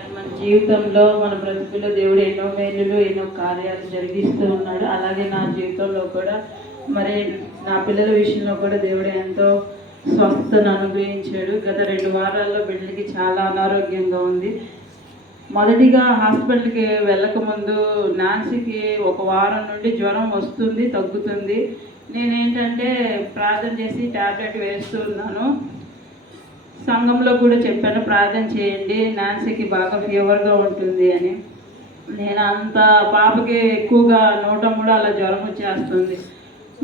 మరి మన జీవితంలో మన బ్రతుకులో దేవుడు ఎన్నో మేలులు ఎన్నో కార్యాలు జరిగిస్తూ ఉన్నాడు. అలాగే నా జీవితంలో కూడా మరి నా పిల్లల విషయంలో కూడా దేవుడు ఎంతో స్వస్థతను అనుగ్రహించాడు. గత 2 వారాల్లో బిడ్డలకి చాలా అనారోగ్యంగా ఉంది. మొదటిగా హాస్పిటల్కి వెళ్ళకముందు నాన్సీకి 1 వారం నుండి జ్వరం వస్తుంది, తగ్గుతుంది. నేనేంటంటే ప్రార్థన చేసి ట్యాబ్లెట్ వేస్తూ ఉన్నాను. సంఘంలో కూడా చెప్పాను, ప్రార్థన చేయండి, నాన్సీకి బాగా ఫీవర్గా ఉంటుంది అని. నేను అంత పాపకి ఎక్కువగా 103 అలా జ్వరం వచ్చేస్తుంది.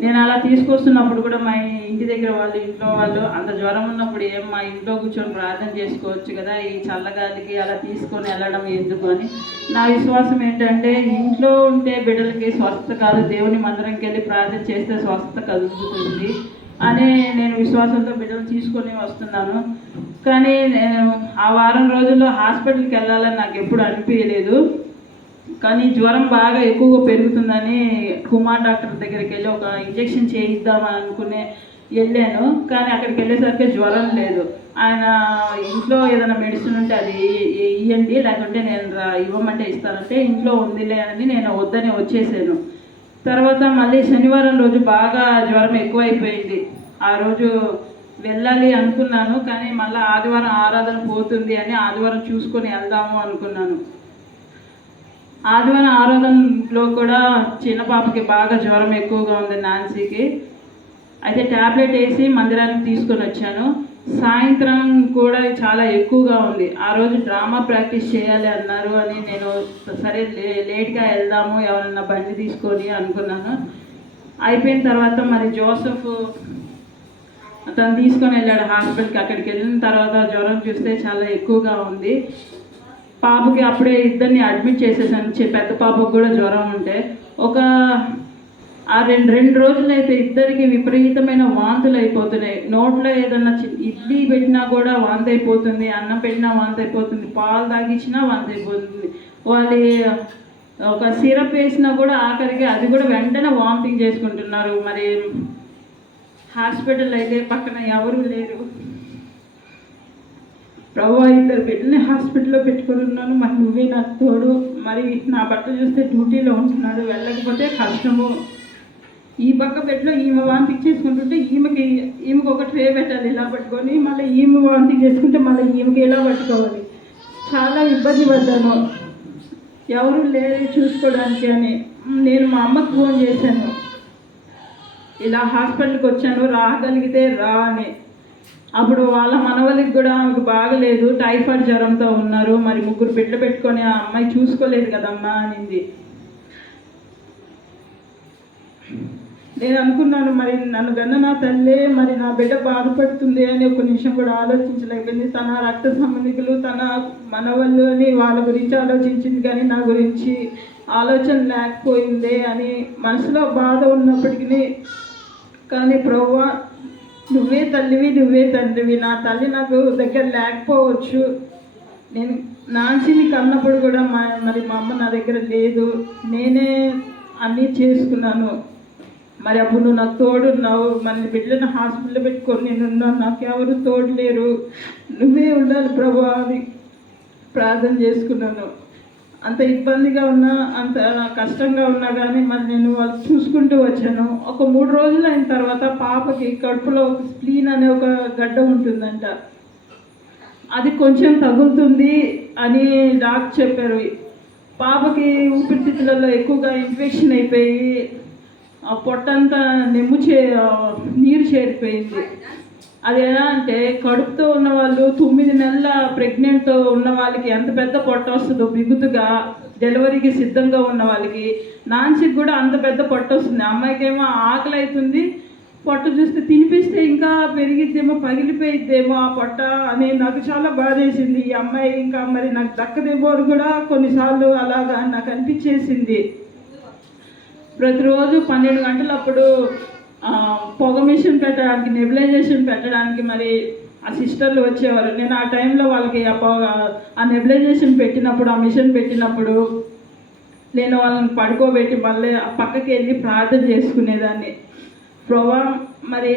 నేను అలా తీసుకొస్తున్నప్పుడు కూడా మా ఇంటి దగ్గర వాళ్ళు, ఇంట్లో వాళ్ళు అంత జ్వరం ఉన్నప్పుడు మా ఇంట్లో కూర్చొని ప్రార్థన చేసుకోవచ్చు కదా, ఈ చల్లగాలికి అలా తీసుకొని వెళ్ళడం ఎందుకు అని. నా విశ్వాసం ఏంటంటే ఇంట్లో ఉంటే బిడ్డలకి స్వస్థత కాదు, దేవుని మందిరంకి వెళ్ళి ప్రార్థన చేస్తే స్వస్థత కలుగుతుంది అని నేను విశ్వాసంతో బిడ్డలు తీసుకొని వస్తున్నాను. కానీ నేను ఆ వారం రోజుల్లో హాస్పిటల్కి వెళ్ళాలని నాకు ఎప్పుడు అనిపించలేదు. కానీ జ్వరం బాగా ఎక్కువగా పెరుగుతుందని కుమార్ డాక్టర్ దగ్గరికి వెళ్ళి ఒక ఇంజెక్షన్ చేయిద్దామని అనుకునే వెళ్ళాను. కానీ అక్కడికి వెళ్ళేసరికి జ్వరం లేదు. ఆయన ఇంట్లో ఏదైనా మెడిసిన్ ఉంటే అది ఇవ్వండి, లేకుంటే నేను ఇవ్వమంటే ఇస్తానంటే ఇంట్లో ఉందిలే అని నేను వద్దని వచ్చేసాను. తర్వాత మళ్ళీ శనివారం రోజు బాగా జ్వరం ఎక్కువైపోయింది. ఆ రోజు వెళ్ళాలి అనుకున్నాను, కానీ మళ్ళీ ఆదివారం ఆరాధన పోతుంది అని ఆదివారం చూసుకొని వెళ్దాము అనుకున్నాను. ఆదివారం ఆరాధనలో కూడా చిన్న పాపకి బాగా జ్వరం ఎక్కువగా ఉంది, నాన్సీకి. అయితే ట్యాబ్లెట్ వేసి మందిరానికి తీసుకొని వచ్చాను. సాయంత్రం కూడా చాలా ఎక్కువగా ఉంది. ఆ రోజు డ్రామా ప్రాక్టీస్ చేయాలి అన్నారు అని నేను సరే లేట్గా వెళ్దాము ఎవరన్నా బండి తీసుకొని అనుకున్నాను. అయిపోయిన తర్వాత మరి జోసెఫ్ తను తీసుకొని వెళ్ళాడు హాస్పిటల్కి. అక్కడికి వెళ్ళిన తర్వాత జ్వరం చూస్తే చాలా ఎక్కువగా ఉంది. పాపకి అప్పుడే ఇద్దరిని అడ్మిట్ చేసేసాను. పెద్ద పాపకు కూడా జ్వరం ఉంటే రెండు రోజులైతే ఇద్దరికి విపరీతమైన వాంతులు అయిపోతున్నాయి. నోట్లో ఏదన్నా ఇడ్లీ పెట్టినా కూడా వాంతి అయిపోతుంది, అన్నం పెట్టినా వాంతి అయిపోతుంది, పాలు తాగించినా వాంతి అయిపోతుంది. వాళ్ళు ఒక సిరప్ వేసినా కూడా ఆఖరికి అది కూడా వెంటనే వామిటింగ్ చేసుకుంటున్నారు. మరి హాస్పిటల్ అయితే పక్కన ఎవరు లేరు. ప్రభు, 2 బిడ్డల్ని హాస్పిటల్లో పెట్టుకొని ఉన్నాను, మరి నువ్వే నాకు తోడు. మరి నా భర్త చూస్తే డ్యూటీలో ఉంటున్నాడు, వెళ్ళకపోతే కష్టము. ఈ పక్క బెడ్లో ఈమె వాంతికి చేసుకుంటుంటే ఈమెకు ఒక ట్రే పెట్టాలి ఇలా పట్టుకొని, మళ్ళీ ఈమె వాంతికి చేసుకుంటే మళ్ళీ ఈమెకి ఎలా పట్టుకోవాలి. చాలా ఇబ్బంది పడ్డాను, ఎవరు లేరు చూసుకోవడానికి అని. నేను మా అమ్మకు ఫోన్ చేశాను, ఇలా హాస్పిటల్కి వచ్చాను, రాగలిగితే రా అని. అప్పుడు వాళ్ళ మనవలకి కూడా ఆమెకు బాగలేదు, టైఫాయిడ్ జ్వరంతో ఉన్నారు. మరి 3 బిడ్డలు పెట్టుకొని ఆ అమ్మాయి చూసుకోలేదు కదమ్మా అనింది. నేను అనుకున్నాను, మరి నన్ను కన్నా నా తల్లే, మరి నా బిడ్డ బాధపడుతుంది అని ఒక నిమిషం కూడా ఆలోచించలేకపోయింది. తన రక్త సంబంధికులు, తన మనవళ్ళు అని వాళ్ళ గురించి ఆలోచించింది, కానీ నా గురించి ఆలోచన లేకపోయిందే అని మనసులో బాధ ఉన్నప్పటికీ. కానీ ప్రభువా, నువ్వే తల్లివి, నువ్వే తండ్రివి. నా తల్లి నాకు దగ్గర లేకపోవచ్చు. నేను నాన్సీని కన్నప్పుడు కూడా మరి మా అమ్మ నా దగ్గర లేదు, నేనే అన్నీ చేసుకున్నాను. మరి అప్పుడు నువ్వు నాకు తోడున్నావు. మన బిడ్డలను హాస్పిటల్లో పెట్టుకొని నేనున్నాను, నాకు ఎవరు తోడు లేరు, నువ్వే ఉండాలి ప్రభు అని ప్రార్థన చేసుకున్నాను. అంత ఇబ్బందిగా ఉన్నా, అంత కష్టంగా ఉన్నా కానీ మరి నేను వాళ్ళు చూసుకుంటూ వచ్చాను. ఒక 3 రోజులు అయిన తర్వాత పాపకి కడుపులో స్ప్లీన్ అనే ఒక గడ్డ ఉంటుందంట, అది కొంచెం తగులుతుంది అని డాక్టర్ చెప్పారు. పాపకి ఊపిరితిత్తులలో ఎక్కువగా ఇన్ఫెక్షన్ అయిపోయి పొట్టంతా నీరు చేరిపోయింది. అది ఎలా అంటే కడుపుతో ఉన్న వాళ్ళు 9 నెలల ప్రెగ్నెంట్తో ఉన్న వాళ్ళకి ఎంత పెద్ద పొట్ట వస్తుందో బిగుతుగా, డెలివరీకి సిద్ధంగా ఉన్న వాళ్ళకి, నాన్సీకి కూడా అంత పెద్ద పొట్ట వస్తుంది. అమ్మాయికేమో ఆకలి అవుతుంది, పొట్ట చూస్తే తినిపిస్తే ఇంకా పెరిగిద్దేమో, పగిలిపోయిద్దేమో ఆ పొట్ట అని నాకు చాలా బాధేసింది. ఈ అమ్మాయి ఇంకా మరి నాకు దక్కదేమో అని కూడా కొన్నిసార్లు అలాగా నాకు అనిపించేసింది. ప్రతిరోజు 12 గంటలప్పుడు పొగ మిషన్ పెట్టడానికి, నెబిలైజేషన్ పెట్టడానికి మరి ఆ సిస్టర్లు వచ్చేవారు. నేను ఆ టైంలో వాళ్ళకి ఆ నెబిలైజేషన్ పెట్టినప్పుడు, ఆ మిషన్ పెట్టినప్పుడు నేను వాళ్ళని పడుకోబెట్టి మళ్ళీ ఆ పక్కకి వెళ్ళి ప్రార్థన చేసుకునేదాన్ని. ప్రభా, మరి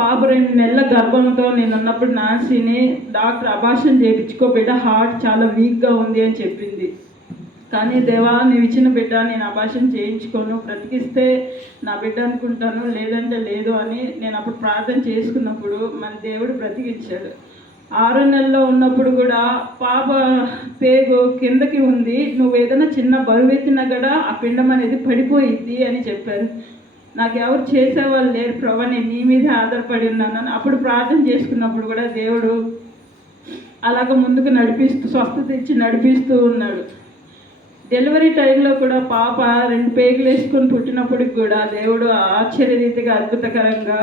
పాప 2 నెలల గర్భంతో నేను ఉన్నప్పుడు నాన్సీని డాక్టర్ అబార్షన్ చేయించుకో బిడ్డ, హార్ట్ చాలా వీక్గా ఉంది అని చెప్పింది. కానీ దేవా, నీవు ఇచ్చిన బిడ్డ, నేను అబార్షన్ చేయించుకోను, బ్రతికిస్తే నా బిడ్డ అనుకుంటాను, లేదంటే లేదు అని నేను అప్పుడు ప్రార్థన చేసుకున్నప్పుడు మన దేవుడు బ్రతికించాడు. 6 నెలల్లో ఉన్నప్పుడు కూడా పాప పేగు కిందకి ఉంది, నువ్వు ఏదైనా చిన్న బరువు ఎత్తినా కూడా ఆ పిండం అనేది పడిపోయిద్ది అని చెప్పారు. నాకు ఎవరు చేసేవాళ్ళు లేరు ప్రభా, నేను నీ మీదే ఆధారపడి ఉన్నాను. అప్పుడు ప్రార్థన చేసుకున్నప్పుడు కూడా దేవుడు అలాగ ముందుకు నడిపిస్తూ, స్వస్థత ఇచ్చి నడిపిస్తూ ఉన్నాడు. డెలివరీ టైంలో కూడా పాప 2 పేగులు వేసుకొని పుట్టినప్పటికి కూడా దేవుడు ఆశ్చర్యరీతిగా అద్భుతకరంగా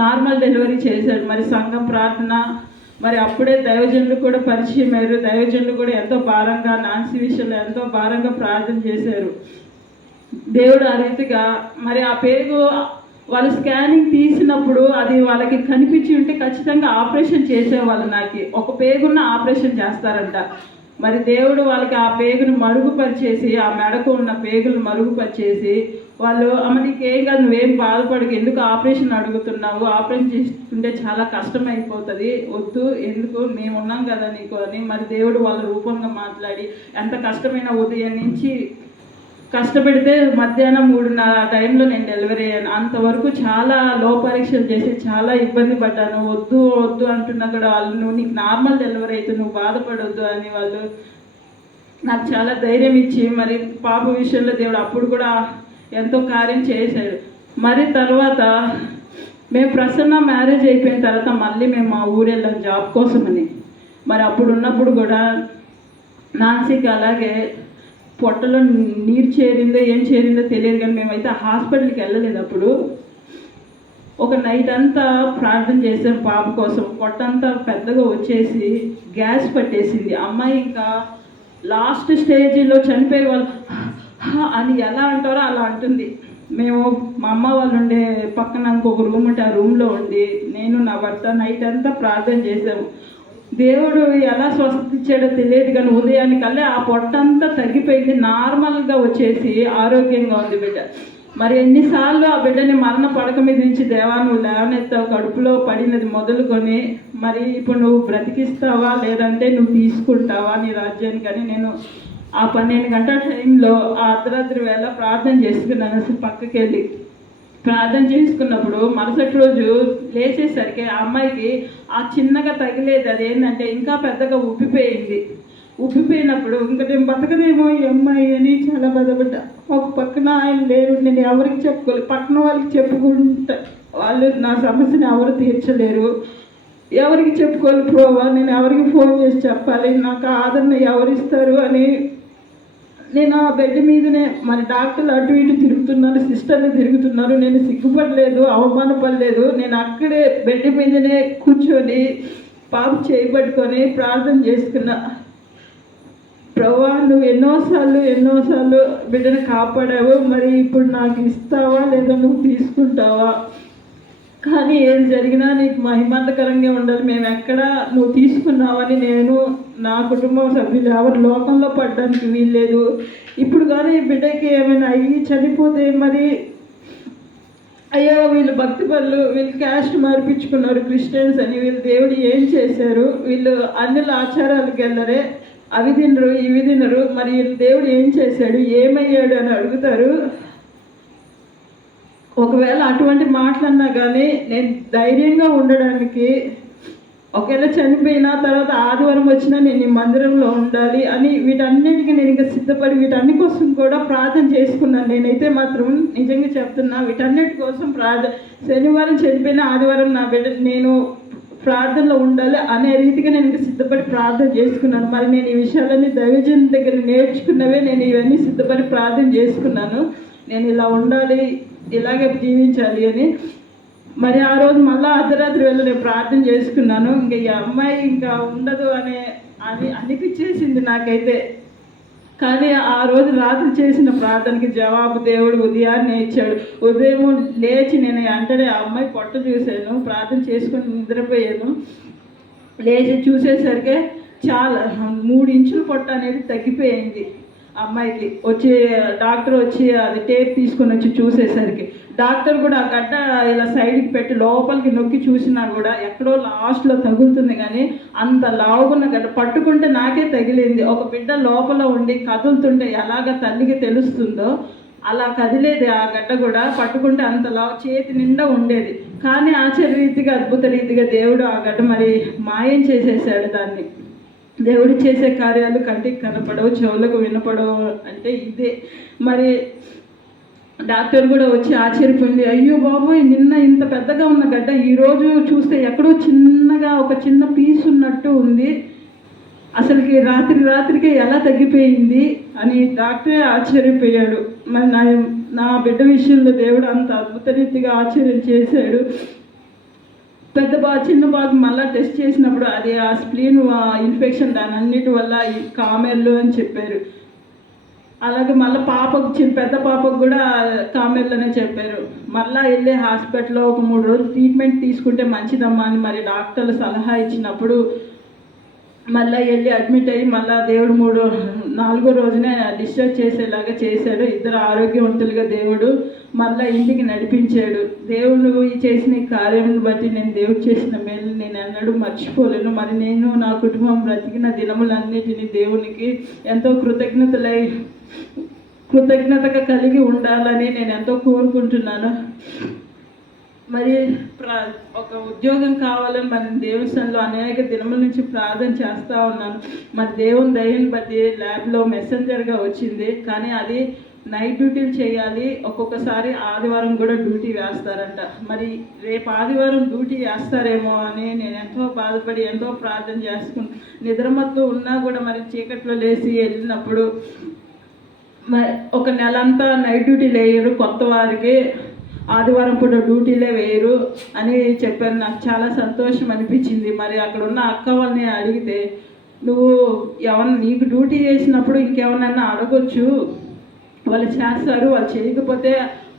నార్మల్ డెలివరీ చేశాడు. మరి సంఘం ప్రార్థన, మరి అప్పుడే దైవజనులు కూడా పరిచయం అయ్యారు. దైవజనులు కూడా ఎంతో భారంగా నాన్సీ విషయంలో ఎంతో భారంగా ప్రార్థన చేశారు. దేవుడు ఆ రీతిగా మరి ఆ పేగు వాళ్ళు స్కానింగ్ తీసినప్పుడు అది వాళ్ళకి కనిపించి ఉంటే ఖచ్చితంగా ఆపరేషన్ చేసేవాళ్ళు. నాకు ఒక పేగున్న ఆపరేషన్ చేస్తారంట. మరి దేవుడు వాళ్ళకి ఆ పేగును మరుగుపరిచేసి, ఆ మెడకు ఉన్న పేగులు మరుగుపరిచేసి, వాళ్ళు అమ్మ నీకేం కాదు, నువ్వేం బాధపడకు, ఎందుకు ఆపరేషన్ అడుగుతున్నావు, ఆపరేషన్ చేసుకుంటే చాలా కష్టం అయిపోతుంది, వద్దు, ఎందుకు, మేము ఉన్నాం కదా నీకు అని మరి దేవుడు వాళ్ళ రూపంగా మాట్లాడి ఎంత కష్టమైన ఉదయం నుంచి కష్టపెడితే మధ్యాహ్నం 3:30 టైంలో నేను డెలివరీ అయ్యాను. అంతవరకు చాలా లో పరీక్షలు చేసి చాలా ఇబ్బంది పడ్డాను. వద్దు వద్దు అంటున్నా కూడా వాళ్ళు, నువ్వు నీకు నార్మల్ డెలివరీ అయితే నువ్వు బాధపడొద్దు అని వాళ్ళు నాకు చాలా ధైర్యం ఇచ్చి మరి పాప విషయంలో దేవుడు అప్పుడు కూడా ఎంతో కార్యం చేశాడు. మరి తర్వాత మేము ప్రసన్న మ్యారేజ్ అయిపోయిన తర్వాత మళ్ళీ మేము మా ఊరు వెళ్ళాం జాబ్ కోసమని. మరి అప్పుడు ఉన్నప్పుడు కూడా నాన్సీకి అలాగే పొట్టలో నీరు చేరిందో ఏం చేరిందో తెలియదు, కానీ మేమైతే హాస్పిటల్కి వెళ్ళలేదు. అప్పుడు ఒక నైట్ అంతా ప్రార్థన చేసాం పాప కోసం. పొట్టంతా పెద్దగా వచ్చేసి గ్యాస్ పట్టేసింది. అమ్మాయి ఇంకా లాస్ట్ స్టేజ్లో చనిపోయే వాళ్ళు అని ఎలా అంటారో అలా అంటుంది. మేము మా అమ్మ వాళ్ళు ఉండే పక్కన ఇంకొక రూమ్ ఉంటే ఆ రూమ్లో ఉండి నేను నా భర్త నైట్ అంతా ప్రార్థన చేసాము. దేవుడు ఎలా స్వస్థత ఇచ్చాడో తెలియదు, కానీ ఉదయానికల్లా ఆ పొట్టంతా తగ్గిపోయింది, నార్మల్గా వచ్చేసి ఆరోగ్యంగా ఉంది బిడ్డ. మరి ఎన్నిసార్లు ఆ బిడ్డని మరణ పడక మీద నుంచి దేవా నువ్వు లేవనెత్తావు, కడుపులో పడినది మొదలుకొని మరి ఇప్పుడు నువ్వు బ్రతికిస్తావా లేదంటే నువ్వు తీసుకుంటావా నీ రాజ్యానికి అని నేను ఆ 12 గంటల టైంలో ఆ అర్ధరాత్రి వేళ ప్రార్థన చేసుకున్నాను. అసలు పక్కకి వెళ్ళి ప్రార్థన చేసుకున్నప్పుడు మరుసటి రోజు లేచేసరికి ఆ అమ్మాయికి ఆ చిన్నగా తగిలేది అదేంటంటే ఇంకా పెద్దగా ఉబ్బిపోయింది. ఉబ్బిపోయినప్పుడు ఇంకా నేను బతకదేమో ఈ అమ్మాయి అని చాలా బాధపడ్డా. ఒక పక్కన ఆయన లేరు, నేను ఎవరికి చెప్పుకోలేదు, పక్కన వాళ్ళకి చెప్పుకుంటా, వాళ్ళు నా సమస్యని ఎవరు తీర్చలేరు, ఎవరికి చెప్పుకోవాలి ప్రోవా, నేను ఎవరికి ఫోన్ చేసి చెప్పాలి, నాకు ఆదరణ ఎవరిస్తారు అని నేను ఆ బెడ్ మీదనే మరి డాక్టర్లు అటు ఇటు తిరుగుతున్నారు, సిస్టర్లు తిరుగుతున్నారు, నేను సిగ్గుపడలేదు, అవమానపడలేదు. నేను అక్కడే బెడ్ మీదనే కూర్చొని పాప చేయబట్టుకొని ప్రార్థన చేసుకున్నా. ప్రభువా నువ్వు ఎన్నోసార్లు బిడ్డను కాపాడావు, మరి ఇప్పుడు నాకు ఇస్తావా లేదా నువ్వు తీసుకుంటావా, కానీ ఏది జరిగినా నీకు మహిమాంతకరంగా ఉండాలి, మేము ఎక్కడ నువ్వు తీసుకున్నావని నేను నా కుటుంబ సభ్యులు ఎవరు లోకంలో పడడానికి వీల్లేదు. ఇప్పుడు కానీ బిడ్డకి ఏమైనా అయ్యి చనిపోతే మరి అయ్యో వీళ్ళు భక్తి పనులు, వీళ్ళు క్యాస్ట్ మార్పించుకున్నారు క్రిస్టియన్స్ అని, వీళ్ళు దేవుడు ఏం చేశారు, వీళ్ళు అన్నిల ఆచారాలకు వెళ్ళరే, అవి తినరు ఇవి తినరు, మరి వీళ్ళు దేవుడు ఏం చేశాడు ఏమయ్యాడు అని అడుగుతారు. ఒకవేళ అటువంటి మాటలన్నా కానీ నేను ధైర్యంగా ఉండడానికి, ఒకవేళ చనిపోయిన తర్వాత ఆదివారం వచ్చినా నేను ఈ మందిరంలో ఉండాలి అని వీటన్నిటికీ నేను ఇంకా సిద్ధపడి వీటన్ని కోసం కూడా ప్రార్థన చేసుకున్నాను. నేనైతే మాత్రం నిజంగా చెప్తున్నా, వీటన్నిటి కోసం శనివారం చనిపోయిన ఆదివారం నా బిడ్డ నేను ప్రార్థనలో ఉండాలి అనే రీతిగా నేను ఇంకా సిద్ధపడి ప్రార్థన చేసుకున్నాను. మరి నేను ఈ విషయాలన్నీ దైవజన్ దగ్గర నేర్చుకున్నవే, నేను ఇవన్నీ సిద్ధపడి ప్రార్థన చేసుకున్నాను, నేను ఇలా ఉండాలి, ఇలాగే జీవించాలి అని. మరి ఆ రోజు మళ్ళీ అర్ధరాత్రి వేళ నేను ప్రార్థన చేసుకున్నాను. ఇంకా ఈ అమ్మాయి ఇంకా ఉండదు అని అనిపించేసింది నాకైతే. కానీ ఆ రోజు రాత్రి చేసిన ప్రార్థనకి జవాబు దేవుడు ఉదయాన్నే ఇచ్చాడు. ఉదయం లేచి నేను వెంటనే ఆ అమ్మాయి పొట్ట చూశాను, ప్రార్థన చేసుకొని నిద్రపోయాను. లేచి చూసేసరికి చాలా 3 ఇంచుల పొట్ట అనేది తగ్గిపోయింది. అమ్మాయికి వచ్చి డాక్టర్ వచ్చి అది టేప్ తీసుకొని వచ్చి చూసేసరికి డాక్టర్ కూడా ఆ గడ్డ ఇలా సైడ్కి పెట్టి లోపలికి నొక్కి చూసినా కూడా ఎక్కడో లాస్ట్లో తగులుతుంది, కానీ అంత లావుగున్న గడ్డ పట్టుకుంటే నాకే తగిలింది. ఒక బిడ్డ లోపల ఉండి కదులుతుంటే ఎలాగ తల్లికి తెలుస్తుందో అలా కదిలేది ఆ గడ్డ కూడా, పట్టుకుంటే అంతలా చేతి నిండా ఉండేది. కానీ ఆశ్చర్యరీతిగా అద్భుత రీతిగా దేవుడు ఆ గడ్డ మరి మాయం చేసేసాడు దాన్ని. దేవుడు చేసే కార్యాలు కంటికి కనపడవు, చెవులకు వినపడవు అంటే ఇదే. మరి డాక్టర్ కూడా వచ్చి ఆశ్చర్యపోయింది, అయ్యో బాబోయ్ నిన్న ఇంత పెద్దగా ఉన్న గడ్డ ఈరోజు చూస్తే ఎక్కడో చిన్నగా ఒక చిన్న పీస్ ఉన్నట్టు ఉంది, అసలుకి రాత్రికి ఎలా తగ్గిపోయింది అని డాక్టరే ఆశ్చర్యపోయాడు. మరి నా బిడ్డ విషయంలో దేవుడు అంత అద్భుత రీతిగా ఆశ్చర్యం చేశాడు. పెద్ద చిన్న బాబు మళ్ళీ టెస్ట్ చేసినప్పుడు అది ఆ స్ప్లీన్ ఇన్ఫెక్షన్ దాని అన్నిటి వల్ల కామెర్లు అని చెప్పారు. అలాగే మళ్ళీ పెద్ద పాపకు కూడా కామెర్లనే చెప్పారు. మళ్ళీ వెళ్ళి హాస్పిటల్లో ఒక 3 రోజులు ట్రీట్మెంట్ తీసుకుంటే మంచిదమ్మా అని మరి డాక్టర్లు సలహా ఇచ్చినప్పుడు మళ్ళీ వెళ్ళి అడ్మిట్ అయ్యి మళ్ళీ దేవుడు 4వ రోజునే డిశ్చార్జ్ చేసేలాగా చేశాడు. ఇద్దరు ఆరోగ్యవంతులుగా దేవుడు మళ్ళీ ఇంటికి నడిపించాడు. దేవుడు చేసిన కార్యం బట్టి నేను దేవుడు చేసిన మేలు నేను ఎన్నడూ మర్చిపోలేను. మరి నేను నా కుటుంబం బ్రతికిన దినములన్నిటినీ దేవునికి ఎంతో కృతజ్ఞతగా కలిగి ఉండాలని నేను ఎంతో కోరుకుంటున్నాను. మరి ఒక ఉద్యోగం కావాలని మరి దేవుని సన్నిధిలో అనేక దినముల నుంచి ప్రార్థన చేస్తూ ఉన్నాను. మరి దేవుని దయని బట్టి ల్యాబ్లో మెసెంజర్గా వచ్చింది, కానీ అది నైట్ డ్యూటీలు చేయాలి, ఒక్కొక్కసారి ఆదివారం కూడా డ్యూటీ వేస్తారంట. మరి రేపు ఆదివారం డ్యూటీ వేస్తారేమో అని నేను ఎంతో బాధపడి ఎంతో ప్రార్థన చేసుకుని నిద్రమత్తు ఉన్నా కూడా మరి చీకట్లో లేచి వెళ్ళినప్పుడు మరి ఒక నెలంతా నైట్ డ్యూటీలు వేయరు, కొత్త వారికి ఆదివారం పూట డ్యూటీలే వేయరు అని చెప్పారు. నాకు చాలా సంతోషం అనిపించింది. మరి అక్కడ ఉన్న అక్క వాళ్ళని అడిగితే, నువ్వు నీకు డ్యూటీ చేసినప్పుడు ఇంకెవరన్నా అడగొచ్చు, వాళ్ళు చేస్తారు, వాళ్ళు చేయకపోతే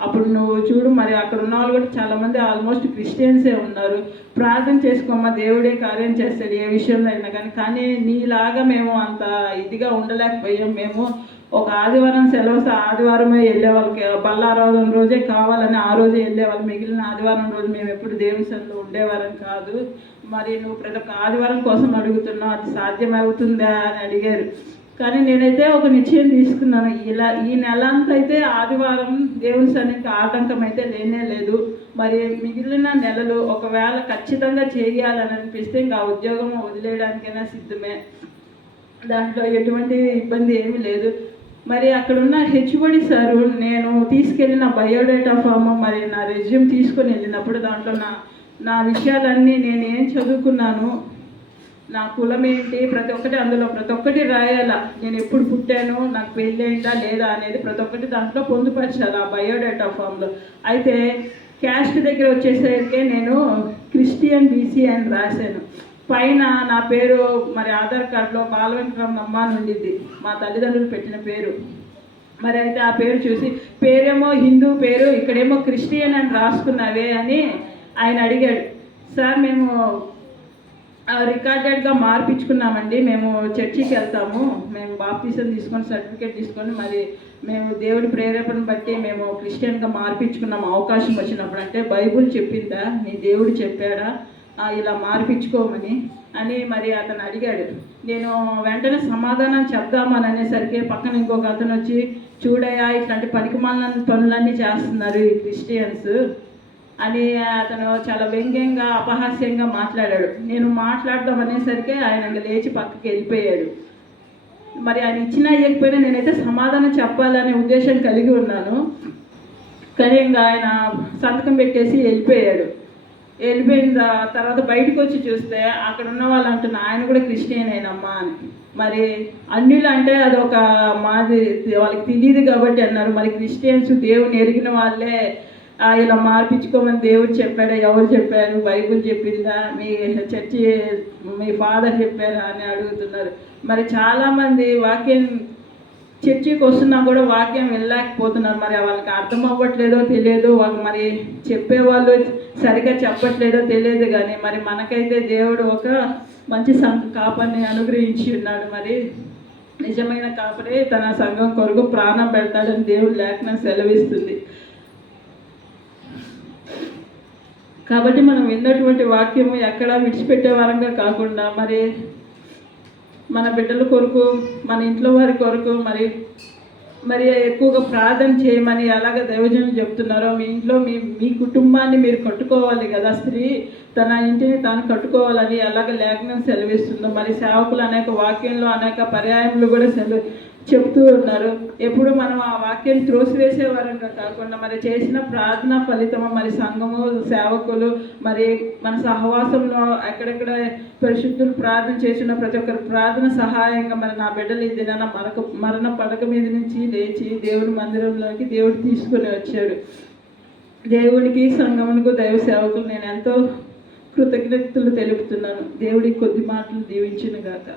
అప్పుడు నువ్వు చూడు. మరి అక్కడ ఉన్న వాళ్ళు కూడా చాలామంది ఆల్మోస్ట్ క్రిస్టియన్సే ఉన్నారు. ప్రార్థన చేసుకోమ్మా, దేవుడే కార్యం చేస్తాడు ఏ విషయంలో అయినా. కానీ నీలాగా మేము అంత ఇదిగా ఉండలేకపోయాం. మేము ఒక ఆదివారం సెలవు ఆదివారమే వెళ్ళే వాళ్ళకి, బల్లారాధన రోజే కావాలని ఆ రోజే వెళ్ళేవాళ్ళు, మిగిలిన ఆదివారం రోజు మేము ఎప్పుడు దేవుని సన్నిధిలో ఉండేవారం కాదు. మరి నువ్వు ప్రతి ఒక్క ఆదివారం కోసం అడుగుతున్నావు, అది సాధ్యమవుతుందా అని అడిగారు. కానీ నేనైతే ఒక నిశ్చయం తీసుకున్నాను, ఈ నెల అంతా అయితే ఆదివారం దేవుని సన్నిధికి ఆటంకం అయితే లేనే లేదు. మరి మిగిలిన నెలలు ఒకవేళ ఖచ్చితంగా చేయాలని అనిపిస్తే ఇంకా ఉద్యోగం వదిలేయడానికైనా సిద్ధమే, దాంట్లో ఎటువంటి ఇబ్బంది ఏమీ లేదు. మరి అక్కడున్న హెచ్ఓడి సారు నేను తీసుకెళ్ళిన బయోడేటా ఫామ్ మరి నా రెజ్యూమ్ తీసుకొని వెళ్ళినప్పుడు దాంట్లో నా విషయాలన్నీ నేను ఏం చదువుకున్నాను, నా కులం ఏంటి, ప్రతి ఒక్కటి రాయాలా, నేను ఎప్పుడు పుట్టాను, నాకు పెళ్ళయిందా లేదా అనేది ప్రతి ఒక్కటి దాంట్లో పొందుపరచాలి ఆ బయోడేటా ఫామ్లో. అయితే క్యాస్ట్ దగ్గర వచ్చేసరికి నేను క్రిస్టియన్ బీసీ అని రాశాను. పైన నా పేరు మరి ఆధార్ కార్డులో బాలవెంకటరమణమ్మ అని ఉండిద్ది, మా తల్లిదండ్రులు పెట్టిన పేరు. మరి అయితే ఆ పేరు చూసి పేరేమో హిందూ పేరు, ఇక్కడేమో క్రిస్టియన్ అని రాసుకున్నావే అని ఆయన అడిగాడు. సార్ మేము రికార్డెడ్గా మార్పించుకున్నామండి, మేము చర్చికి వెళ్తాము, మేము బాప్టిజం తీసుకొని సర్టిఫికేట్ తీసుకొని మరి మేము దేవుడి ప్రేరేపణ బట్టి మేము క్రిస్టియన్గా మార్పించుకున్నాం అవకాశం వచ్చినప్పుడు. అంటే బైబుల్ చెప్పిందా, నీ దేవుడు చెప్పాడా ఇలా మార్పించుకోమని అని మరి అతను అడిగాడు. నేను వెంటనే సమాధానం చెప్దామని అనేసరికి పక్కన ఇంకొక అతను వచ్చి, చూడయా ఇట్లాంటి పనికిమాలిన పనులన్నీ చేస్తున్నారు ఈ క్రిస్టియన్స్ అని అతను చాలా వ్యంగ్యంగా అపహాస్యంగా మాట్లాడాడు. నేను మాట్లాడదాం అనేసరికి ఆయన లేచి పక్కకి వెళ్ళిపోయాడు. మరి ఆయన ఇచ్చినా ఇవ్వకపోయినా నేనైతే సమాధానం చెప్పాలనే ఉద్దేశం కలిగి ఉన్నాను. కానీ ఇంకా ఆయన సంతకం పెట్టేసి వెళ్ళిపోయాడు. వెళ్ళిపోయిన తర్వాత బయటకు వచ్చి చూస్తే అక్కడ ఉన్న వాళ్ళు అంటున్నారు, ఆయన కూడా క్రిస్టియన్ అయినమ్మా అని. మరి అన్యులు అంటే అదొక మాది వాళ్ళకి తెలియదు కాబట్టి అన్నారు. మరి క్రిస్టియన్స్ దేవుని ఎరిగిన వాళ్ళే ఇలా మార్పించుకోమని దేవుడు చెప్పాడా, ఎవరు చెప్పారు, బైబుల్ చెప్పిందా, మీ చర్చి మీ ఫాదర్ చెప్పారా అని అడుగుతున్నారు. మరి చాలామంది చర్చికి వస్తున్నా కూడా వాక్యం వెళ్ళలేకపోతున్నారు. మరి వాళ్ళకి అర్థం అవ్వట్లేదో తెలియదు, వాళ్ళు మరి చెప్పేవాళ్ళు సరిగ్గా చెప్పట్లేదో తెలియదు. కానీ మరి మనకైతే దేవుడు ఒక మంచి కాపాన్ని అనుగ్రహించి ఉన్నాడు. మరి నిజమైన కాపరే తన సంఘం కొరకు ప్రాణం పెడతాడని దేవుడు లేఖనం సెలవిస్తుంది. కాబట్టి మనం విన్నటువంటి వాక్యము ఎక్కడా విడిచిపెట్టే వారంగా కాకుండా మరి మన బిడ్డల కొరకు, మన ఇంట్లో వారి కొరకు మరి ఎక్కువగా ప్రార్థన చేయమని అలాగే దైవజనులు చెప్తున్నారో, మీ ఇంట్లో మీ కుటుంబాన్ని మీరు కట్టుకోవాలి కదా. స్త్రీ తన ఇంటిని తాను కట్టుకోవాలని అలాగే లేఖనం సెలవిస్తుందో, మరి సేవకులు అనేక వాక్యంలో అనేక పర్యాయములు కూడా చెప్తూ ఉన్నారు. ఎప్పుడు మనం ఆ వాక్యాన్ని త్రోసివేసే వారంగా కాకుండా మరి చేసిన ప్రార్థన ఫలితము, మరి సంఘము, సేవకులు, మరి మన సహవాసంలో ఎక్కడెక్కడ పరిశుద్ధులు ప్రార్థన చేసిన ప్రతి ఒక్కరి ప్రార్థన సహాయంగా మరి నా బిడ్డలు ఈ దినాన మరణ పడక మీద నుంచి లేచి దేవుని మందిరంలోకి దేవుడు తీసుకొని వచ్చాడు. దేవునికి, సంఘమునకు, దైవ సేవకులు నేను ఎంతో కృతజ్ఞతలు తెలుపుతున్నాను. దేవుడికి కొద్ది మాటలు దీవించును గాక.